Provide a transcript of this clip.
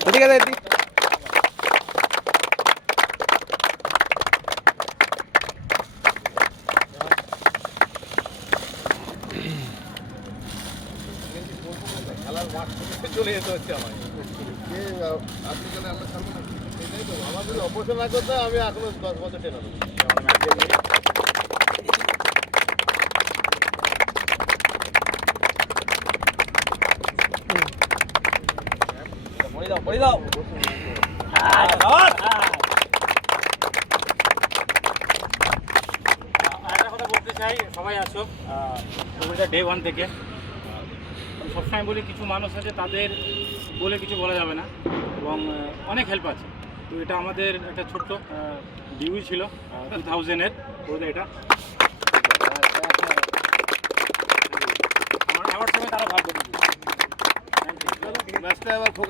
ঠিক আছে দিদি। চলে যেতে হচ্ছে আমার আমার যদি অপারেশন না করতে আমি এখনো 10 বছর টেনে দেবো। পড়ে দাও একটা কথা বলতে চাই, সবাই আসো ছবিটা ডে 1 থেকে। আমি সবসময় বলি কিছু মানুষ আছে তাদের বলে কিছু বলা যাবে না এবং অনেক হেল্প আছে। তো এটা আমাদের একটা ছোট্ট ডিউ ছিল 2000-এর বলতে এটা আমার সময় তারা ভাগ করে দিয়েছে। ম্যাচটা আবার